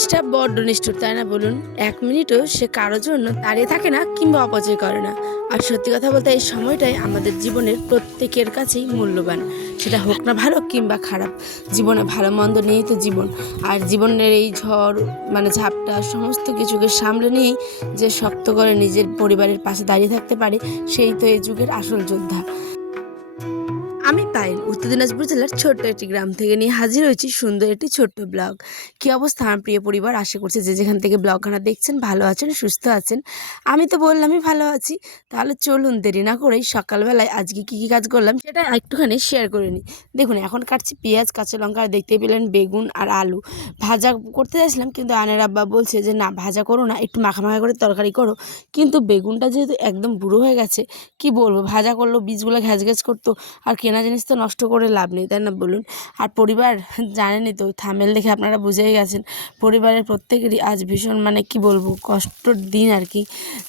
জিনিসটা বড্ড নিষ্ঠুর, তাই না বলুন? ১ মিনিটও সে কারো জন্য দাঁড়িয়ে থাকে না কিংবা অপচয় করে না। আর সত্যি কথা বলতে এই সময়টাই আমাদের জীবনের প্রত্যেকের কাছেই মূল্যবান। সেটা হোক না ভালো কিংবা খারাপ। জীবনে ভালো মন্দ নিয়েই তো জীবন। আর জীবনের এই ঝড় ঝাপটা সমস্ত কিছুকে সামলে নিয়েই যে শক্ত করে নিজের পরিবারের পাশে দাঁড়িয়ে থাকতে পারে, সেই তো এই যুগের আসল যোদ্ধা। আমি পায়েল, উত্তর দিনাজপুর জেলার ছোট্ট একটি গ্রাম থেকে নিয়ে হাজির হয়েছি সুন্দর একটি ছোট্ট ব্লগ। কী অবস্থা আমার প্রিয় পরিবার? আশা করছি যে যেখান থেকে ব্লগখানা দেখছেন ভালো আছেন, সুস্থ আছেন। আমি তো বললামই ভালো আছি। তাহলে চলুন দেরি না করেই সকালবেলায় আজকে কী কী কাজ করলাম সেটা একটুখানি শেয়ার করে নিই। দেখুন, এখন কাটছি পেঁয়াজ, কাঁচা লঙ্কা, আর দেখতেই পেলেন বেগুন আর আলু। ভাজা করতে যাচ্ছিলাম কিন্তু আনের আব্বা বলছে যে না, ভাজা করো না, একটু মাখা মাখা করে তরকারি করো। কিন্তু বেগুনটা যেহেতু একদম বুড়ো হয়ে গেছে, কি বলবো, ভাজা করলেও বীজগুলো ঘ্যাচ ঘ্যাচ করতো। আর কেনা জিনিস তো নষ্ট করে লাভ নেই, তাই না বলুন? আর পরিবার, জানেনই তো, থামেল দেখে আপনারা বুঝেই গেছেন, পরিবারের প্রত্যেকেরই আজ ভীষণ কি বলবো, কষ্টর দিন আর কি।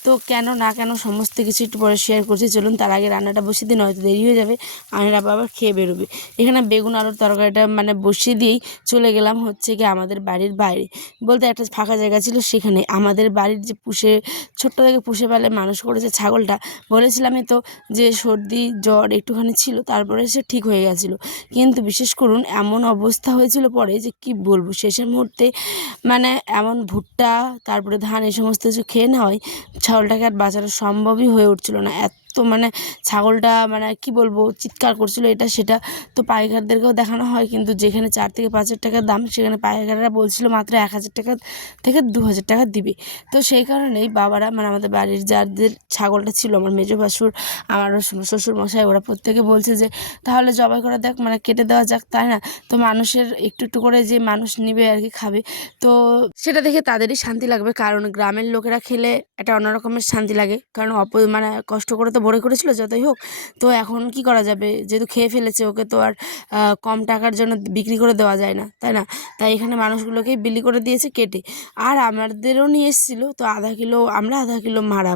তো কেন না কেন সমস্ত কিছু একটু পরে শেয়ার করছি। চলুন তার আগে রান্নাটা বসিয়ে দিন, হয়তো দেরি হয়ে যাবে, আমের আবার খেয়ে বেরোবে। এখানে বেগুন আলুর তরকারিটা বসিয়ে দিয়েই চলে গেলাম হচ্ছে কি আমাদের বাড়ির বাইরে, বলতে একটা ফাঁকা জায়গা ছিল সেখানে। আমাদের বাড়ির যে ছোট্ট থেকে পুষে পালে মানুষ করেছে ছাগলটা, বলেছিলামই তো যে সর্দি জ্বর একটুখানি ছিল, তারপরে সে ঠিক হয়ে গেছিলো। কিন্তু বিশেষ করুন এমন অবস্থা হয়েছিল পরে যে কি বলবো, শেষের মুহূর্তে এমন ভুট্টা তারপরে ধান এই সমস্ত কিছু খেয়ে নেওয়ায় ছাগলটাকে আর বাঁচানো সম্ভবই হয়ে উঠছিল না। এত ছাগলটা কি বলবো, চিৎকার করছিল এটা সেটা। তো পাইকারদেরকেও দেখানো হয়, কিন্তু যেখানে 4 থেকে 5 হাজার টাকার দাম, সেখানে পাইকাররা বলছিল মাত্র 1,000 টাকা থেকে 2,000 টাকা দিবে। তো সেই কারণেই বাবারা আমাদের বাড়ির যাদের ছাগলটা ছিল, আমার মেজো ভাসুর, আমার শ্বশুর মশাই, ওরা প্রত্যেকে বলছে যে তাহলে জবাই করে দেখ, কেটে দেওয়া যাক, তাই না? তো মানুষের একটু একটু করে যে মানুষ নিবে আর কি, খাবে, তো সেটা দেখে তাদেরই শান্তি লাগবে। কারণ গ্রামের লোকেরা খেলে একটা অন্য রকমের শান্তি লাগে, কারণ কষ্ট করে তো ভরে করেছিল যতই হোক। তো এখন কি করা যাবে, যেহেতু খেয়ে ফেলেছে, ওকে তো আর কম টাকার জন্য বিক্রি করে দেওয়া যায় না, তাই না? তাই এখানে মানুষগুলোকেই বিলি করে দিয়েছে কেটে। আর আমাদেরও নিয়ে এসেছিলো, তো আধা কিলো আমরা, আধা কিলো মারা,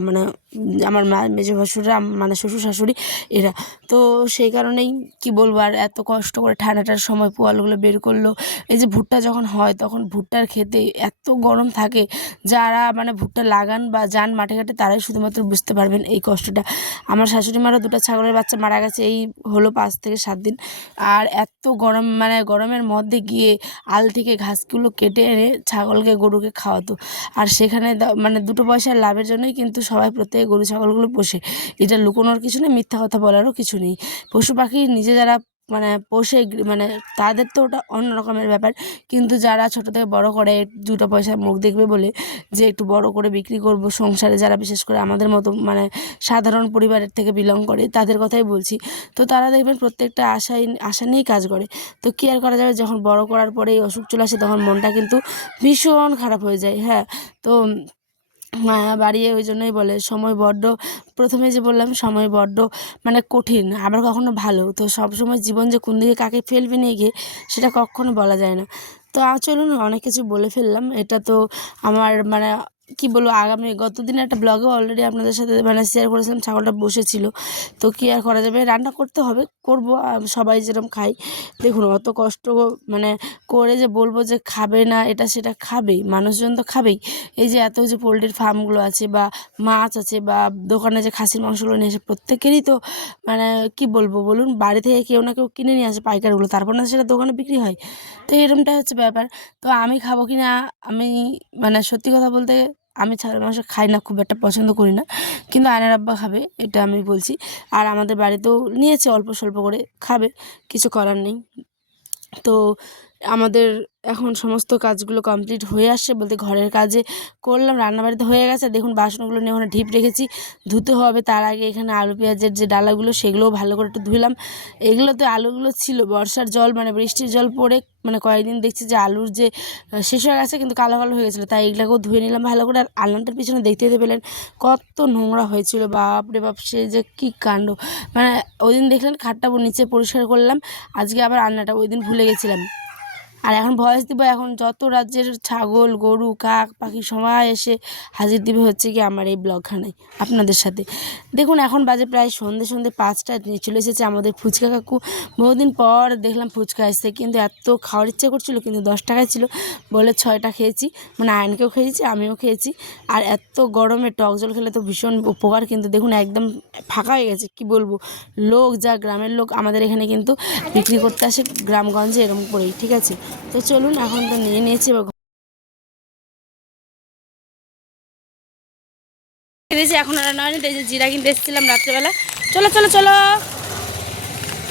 আমার মা, মেজো ভাসুররা, শ্বশুর শাশুড়ি এরা। তো সেই কারণেই কি বলবো, আর এত কষ্ট করে ঠান্ডাটার সময় পোয়ালগুলো বের করলো। এই যে ভুট্টা যখন হয় তখন ভুট্টার খেতে এত গরম থাকে, যারা ভুট্টা লাগান বা যান মাঠে ঘাটে তারাই শুধুমাত্র বুঝতে পারবেন এই কষ্টটা। আমার শাশুড়ি মারও 2টা ছাগলের বাচ্চা মারা গেছে, এই হলো 5 থেকে 7 দিন। আর এত গরম, গরমের মধ্যে গিয়ে আল থেকে ঘাসগুলো কেটে এনে ছাগলকে গরুকে খাওয়াতো। আর সেখানে 2 পয়সার লাভের জন্যই কিন্তু সবাই প্রত্যেকে গরু ছাগলগুলো পোষে। এটা লুকোনোর কিছু নেই, মিথ্যা কথা বলারও কিছু নেই। পশু পাখি নিজে যারা পোষে, তাদের তো ওটা অন্য রকমের ব্যাপার। কিন্তু যারা ছোট থেকে বড় করে 2টা পয়সার মুখ দেখবে বলে যে একটু বড় করে বিক্রি করব সংসারে, যারা বিশেষ করে আমাদের মতো সাধারণ পরিবারের থেকে বিলং করে, তাদের কথাই বলছি। তো তারা দেখবেন প্রত্যেকটা আশা নিয়েই কাজ করে। তো কি আর করা যাবে, যখন বড় করার পরে এই অসুখ চলে আসে তখন মনটা কিন্তু ভীষণ খারাপ হয়ে যায়। হ্যাঁ, তো মায়া বাড়িয়ে ওই জন্যই বলে সময় বড্ড, প্রথমে যে বললাম সময় বড্ড কঠিন, আবার কখনো ভালো। তো সবসময় জীবন যে কোন দিকে কাকে ফেলবে নিয়ে গিয়ে, সেটা কখনো বলা যায় না। তো চলুন, অনেক কিছু বলে ফেললাম। এটা তো আমার কি বলবো, গত দিনে একটা ব্লগেও অলরেডি আপনাদের সাথে শেয়ার করেছিলাম, ছাগলটা বসেছিল। তো কি আর করা যাবে, রান্না করতে হবে, করব, সবাই যেরকম খাই। দেখুন, অত কষ্ট করে যে বলবো যে খাবে না, এটা সেটা খাবেই, মানুষজন তো খাবেই। এই যে এত যে পোলট্রির ফার্মগুলো আছে বা মাছ আছে বা দোকানে যে খাসির মাংসগুলো নিয়ে আসে, প্রত্যেকেরই তো কি বলবো বলুন, বাড়ি থেকে কেউ না কেউ কিনে নিয়ে আসে পাইকারগুলো, তারপর না সেটা দোকানে বিক্রি হয়। তো এরকমটাই হচ্ছে ব্যাপার। তো আমি খাবো কি না, আমি সত্যি কথা বলতে আমি ছাগলের মাংস খাই না, খুব একটা পছন্দ করি না। কিন্তু আয়নার আব্বা খাবে, এটা আমি বলছি। আর আমাদের বাড়িতেও নিয়েছে, অল্প স্বল্প করে খাবে, কিছু করার নেই। তো আমাদের এখন সমস্ত কাজগুলো কমপ্লিট হয়ে আসছে, বলতে ঘরের কাজে করলাম, রান্নাবাড়িতে হয়ে গেছে। দেখুন বাসনগুলো নিয়ে ওখানে ঢিপ রেখেছি, ধুতে হবে। তার আগে এখানে আলু পেঁয়াজের যে ডালাগুলো, সেগুলোও ভালো করে একটু ধুলাম। এগুলোতে আলুগুলো ছিল বর্ষার জল, বৃষ্টির জল পড়ে কয়েকদিন দেখছি যে আলুর যে শেষ হয়ে গেছে, কিন্তু কালো কালো হয়ে গেছিলো, তাই এগুলোকেও ধুয়ে নিলাম ভালো করে। আর আলনাটার পিছনে দেখতে পেলেন কত নোংরা হয়েছিল, বাপরে বাপ, সে যে কী কাণ্ড। ওই দিন দেখলেন খাটটা নিচে পরিষ্কার করলাম, আজকে আবার আলনাটা, ওই দিন ভুলে গেছিলাম। আর এখন ভয়েস দিব, এখন যত রাজ্যের ছাগল গরু কাক পাখি সবাই এসে হাজির দিবে হচ্ছে কি আমার এই ব্লগখানায় আপনাদের সাথে। দেখুন এখন বাজে প্রায় সন্ধে 5টা, নিয়ে চলে এসেছে আমাদের ফুচকা কাকু। বহুদিন পর দেখলাম ফুচকা এসছে, কিন্তু এত খাওয়ার ইচ্ছা করছিল, কিন্তু 10 টাকায় ছিল বলে 6টা খেয়েছি, মানে আয়নকেও খেয়েছি আমিও খেয়েছি। আর এত গরমে টক জল খেলে তো ভীষণ উপকার, কিন্তু দেখুন একদম ফাঁকা হয়ে গেছে, কি বলবো। লোক যা গ্রামের লোক আমাদের এখানে কিন্তু বিক্রি করতে আসে গ্রামগঞ্জে এরকম করেই, ঠিক আছে। তো চলুন এখন তো নিয়ে নিয়েছি, এবার দিয়েছি, এখন রান্না হয়নি, এই যে জিরা কিনতে এসেছিলাম রাত্রেবেলা। চলো চলো চলো,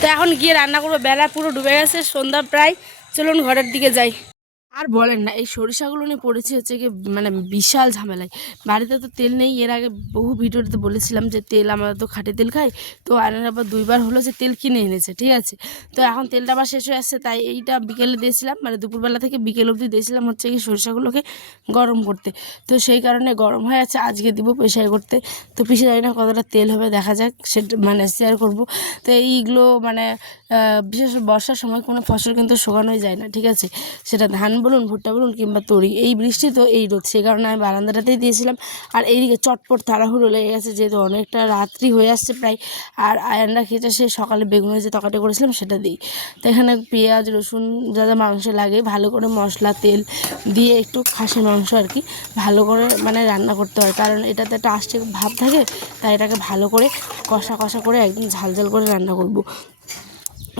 তো এখন গিয়ে রান্না করবো, বেলা পুরো ডুবে গেছে, সন্ধ্যা প্রায়। চলুন ঘরের দিকে যাই। আর বলেন না, এই সরিষাগুলো নিয়ে পড়েছি হচ্ছে কি মানে বিশাল ঝামেলায়। বাড়িতে তো তেল নেই, এর আগে বহু ভিডিওতে বলেছিলাম যে তেল আমরা তো খাঁটি তেল খাই। তো আনার আবার 2বার হলো যে তেল কিনে এনেছে, ঠিক আছে। তো এখন তেলটা আবার শেষ হয়ে আসছে, তাই এইটা বিকেলে দিয়েছিলাম, মানে দুপুরবেলা থেকে বিকেল অবধি দিয়েছিলাম হচ্ছে কি সরিষাগুলোকে গরম করতে। তো সেই কারণে গরম হয়ে আছে, আজকে দিব পেশাই করতে। তো পিষে জানি না কতটা তেল হবে, দেখা যাক, সেটা মানে শেয়ার করব। তো এইগুলো মানে বিশেষ বর্ষার সময় কোনো ফসল কিন্তু শুকানোই যায় না, ঠিক আছে। সেটা ধান বলুন ভুট্টা বলুন কিংবা তরি, এই বৃষ্টি তো এই রোদ, সেই কারণে আমি বারান্দাটাতেই দিয়েছিলাম। আর এইদিকে চটপট তাড়াহুড়ো লেগে গেছে, যেহেতু অনেকটা রাত্রি হয়ে আসছে প্রায়। আর আয়নরা খেয়েছে, সে সকালে বেগুনের যে তরকারি করেছিলাম সেটা দিই। তো এখানে পেঁয়াজ রসুন যা যা মাংস লাগে ভালো করে মশলা তেল দিয়ে, একটু খাসির মাংস আর কি ভালো করে মানে রান্না করতে হয়, কারণ এটাতে একটা আষ্টে ভাব থাকে। তাই এটাকে ভালো করে কষা কষা করে একদম ঝাল ঝাল করে রান্না করব।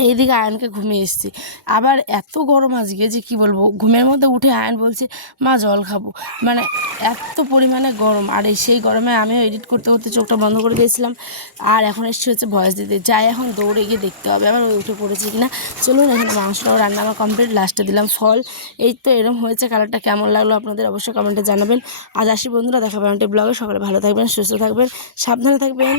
এইদিকে আয়নকে ঘুমিয়ে এসেছি, আবার এত গরম আজকে যে কি বলবো। ঘুমের মধ্যে উঠে আয়ন বলছে মা জল খাবো, মানে এত পরিমাণে গরম। আর সেই গরমে আমিও এডিট করতে করতে চোখটা বন্ধ করে দিয়েছিলাম। আর এখন এসছি হচ্ছে ভয়েস দিতে, যাই এখন দৌড়ে গিয়ে দেখতে হবে আবার ওই উঠে পড়েছে কিনা। চলুন, এখানে মাংসটাও রান্না আমার কমপ্লিট, লাস্টে দিলাম ফল। এই তো এরকম হয়েছে, কালারটা কেমন লাগলো আপনাদের অবশ্যই কমেন্টে জানাবেন। আজ আসি বন্ধুরা, দেখাবেন ব্লগে। সকালে ভালো থাকবেন, সুস্থ থাকবেন, সাবধানে থাকবেন।